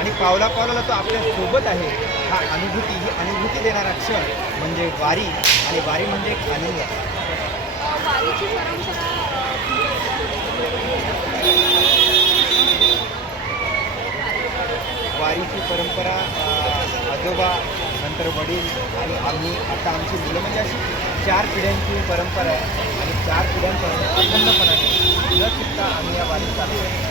आणि पावला पावलाला तो आपल्यासोबत आहे. हा अनुभूती ही अनुभूती देणारा क्षण म्हणजे वारी आणि वारी म्हणजे एक आनंद. वारीची परंपरा आजोबा नंतर वडील आणि आम्ही आता आमची मुलं म्हणजे अशी चार पिढ्यांची परंपरा आहे. आणि चार पिढ्यांपर्यंत अखंडपणाने न चुकता आम्ही या वारीत चालू आहे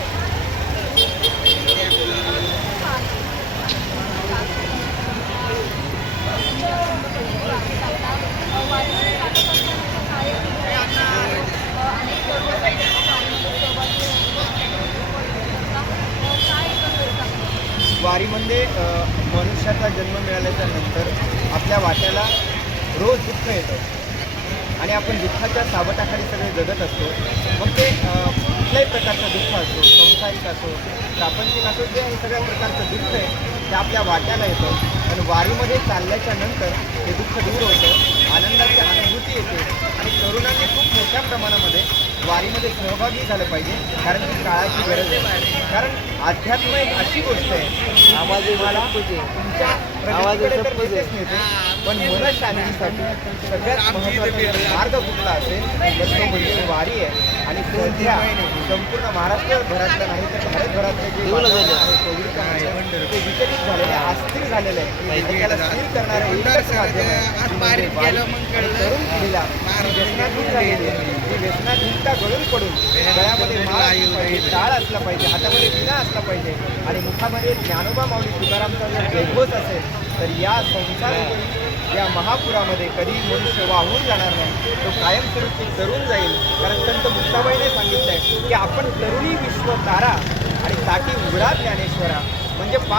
वारीमध्ये मनुष्याचा जन्म मिळाल्याच्या नंतर आपल्या वाट्याला रोज दुःख येतं. आणि आपण दुःखाच्या सावटाखाली सगळे जगत असतो. मग ते कुठल्याही प्रकारचं दुःख असो संसारिक असो प्रापंचिक असो जे हे सगळ्या प्रकारचं दुःख आहे ते आपल्या वाट्याला येतं. आणि वारीमध्ये चालल्याच्या नंतर ते दुःख दूर होतं आनंदाची अनुभूती येते. आणि तरुणांनी खूप मोठ्या प्रमाणामध्ये वारीमध्ये सहभागी झालं पाहिजे कारण ती काळाची गरज आहे. कारण अध्यात्म एक अशी गोष्ट आहे आवाज मला तुमच्या प्रगतीकडे तर नेतेच नेते पण मनशांतीसाठी सगळ्यात महत्त्वाचा मार्ग कुठला असेल? तर तो म्हणजे वारी आहे. आणि सध्या संपूर्ण महाराष्ट्रभरातलं नाही तर भारतभरातलं जे आहे ते विचलित झालेलं आहे अस्थिर झालेलं आहे. त्याला स्थिर करणारं एकच माध्यम आहे तरुण पिढीला व्यसनाधीन झालेली आहे. व्यसनाधीनता गळून पडून गळ्यामध्ये माळ असली पाहिजे टाळ असला पाहिजे हातामध्ये विना असला पाहिजे आणि मुखामध्ये ज्ञानोबा माऊली तुकारामचा जर जयघोष असेल तर या संसार या महापुरामध्ये कधी मनुष्य वाहून जाणार नाही. तो कायमस्वरूपी तरुण जाईल. कारण संत मुक्ताबाईने सांगितलंय की आपण तरुणी विश्व तारा आणि साठी उघडा ज्ञानेश्वरा. म्हणजे पाच